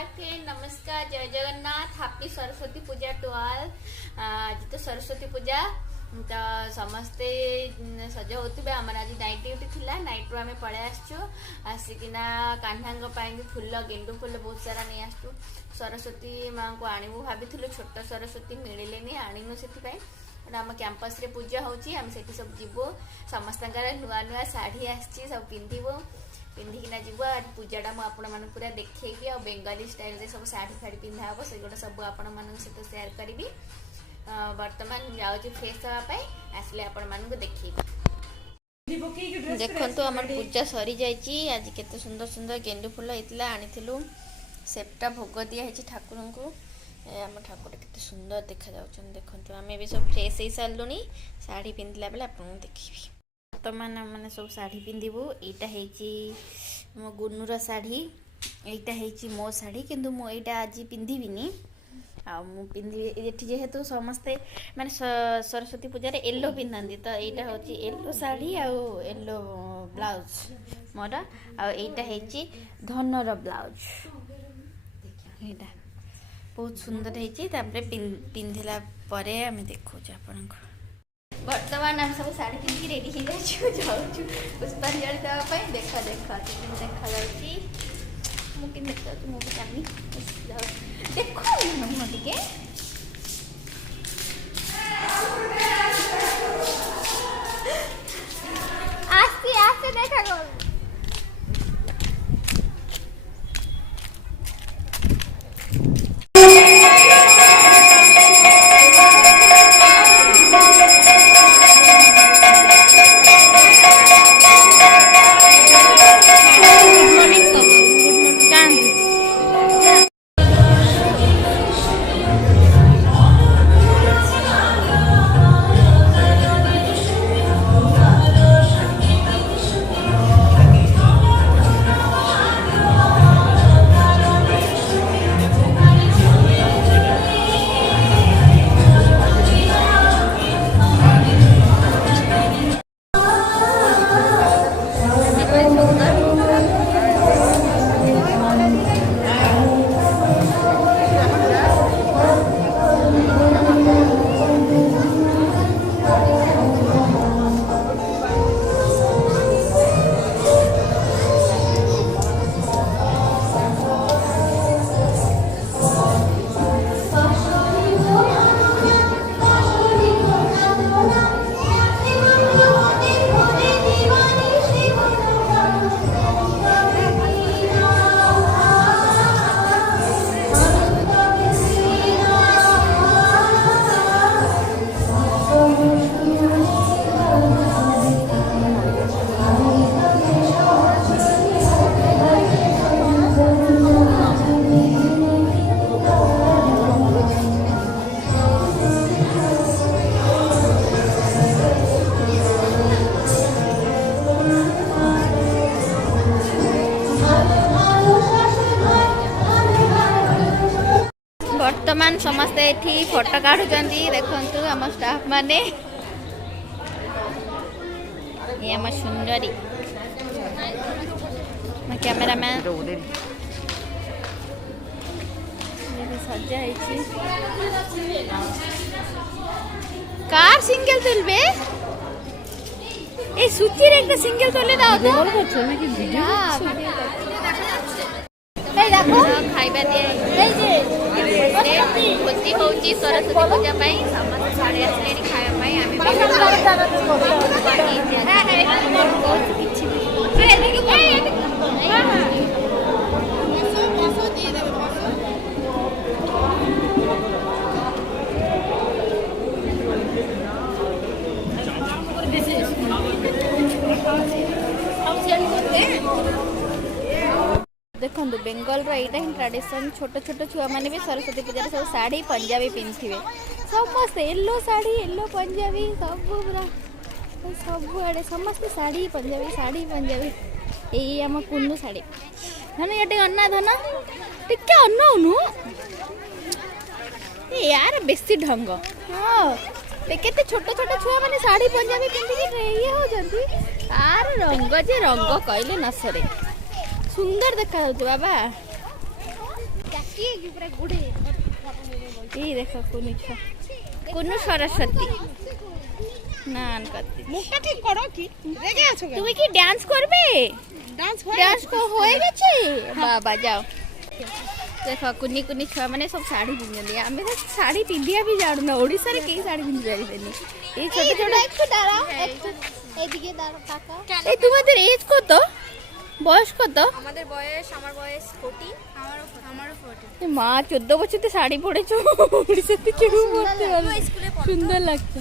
हाय friend, नमस्कार, जय Jagannath. Happy Saraswati Puja to all. आज तो सरस्वती पूजा तो समस्ते सज होते आम आज नाइट ड्यूटी थिला। नाइट रू आम पलि आसिकिना कान्हांग भी फुल गेंडू फुल बहुत सारा नहीं आसु। सरस्वती माँ को आणबू भाभी छोट सरस्वती मिले आणनु से आम कैंपस रे पूजा होची। आम सेठी सब जीवो, समस्त नुआ नुआ शाढ़ी आसी सब पिंधबू, पिंधिकिना जीव। आज पूजाटा मुझे आपण मन पूरा देखी आ बेंगाली स्टाइल रे सब शाढ़ी फाड़ी पिंधा हम से गोटा सब आपण मन सहित शेयर करी। बर्तमान जाऊँ फ्रेश हाँपाई आसले आपण मानक देखी। देखो आम पूजा सरी जाइए। आज केते सुंदर सुंदर गेंडू फुल होता आनीलु। सेपटा भोग दिखाई ठाकुर को। आम ठाकुर केते सुंदर देखा जाउछन। देखो आम भी सब फ्रेश हो सारूँ। शाढ़ी पिंधला बेले आप देखी। बर्तमान मैंने सब शाढ़ी पिंधबू। यहाँ मो गुनुर शाढ़ी, यहाँ मो शाढ़ी, किंतु मुझे आज पिंधबिनी। पिंधि जेहेतु समस्ते माने सरस्वती पूजा येलो पिंधती, तो यहाँ हूँ येलो शाढ़ी आ येलो ब्लाउज मोर। आईटा धनर ब्लाउज। यहाँ बहुत सुंदर है। पिंधला आम देखा आपण को। बर्तमान आम सब शाढ़ी पिंधि रेडी हो जाऊँ पुष्पांजलि देवाई। देख देख देखा मुझे देखो टे आस्ते आस्ते देखा कर। बर्तमान समस्ते ये फोटो काढ़ुं। देखु आम स्टाफ माने ये आम सुंदरी कैमेरामैन सजा कार सिंगल तुलबे ए सूची रे एक सिंगल तुले दाओ तो देखो खाइबा दिए खुशी होची सरस्वती पूजा पाई। समस्त साड़ी आसले खाया देखो बेंगल रहा ही ट्रेडिशन। छोट छोट छुआ मैंने भी सरस्वती पूजा सब शाढ़ी पंजाबी पिंधे। समस्त येलो शाढ़ी येलो पंजाबी सब पूरा सबुआड़े समस्त शाढ़ी पंजाबी। यही आम कुन्नू शाढ़ी धन ये अन्ना धन टिके अनु यार बेसी ढंग। हाँ केते छोट छोट छुआ मैंने शाढ़ी पंजाबी पिंधिकी ये होजंती। आर रंग जे रंग कहले न सरे सुंदर देखा बाबा। এই দেখো কুনু ছুয়া, কুনু সরস্বতী স্নান করতে। মুখটা ঠিক করো, কি রেগে আছো কেন? তুমি কি ডান্স করবে? ডান্স ডান্স হয়ে গেছে বাবা, যাও। ଦେଖ କୁନି କୁନି ଛୁଆମାନେ ସବୁ ଶାଢ଼ୀ ପିନ୍ଧନ୍ତି। ଆମେ ତ ଶାଢ଼ୀ ପିନ୍ଧିବା ବି ଜାଣୁନା, ଓଡ଼ିଶାରେ କେହି ଶାଢ଼ୀ ପିନ୍ଧି ପାରିବେନି। এই ছোট ছোট এই তোমাদের এজ কত, বয়স কত? আমার বয়স 14। আমারও 14। মা 14 বছরতে শাড়ি পরেছো, ওড়িশাতে কেউ পরতে পারে, সুন্দর লাগছে।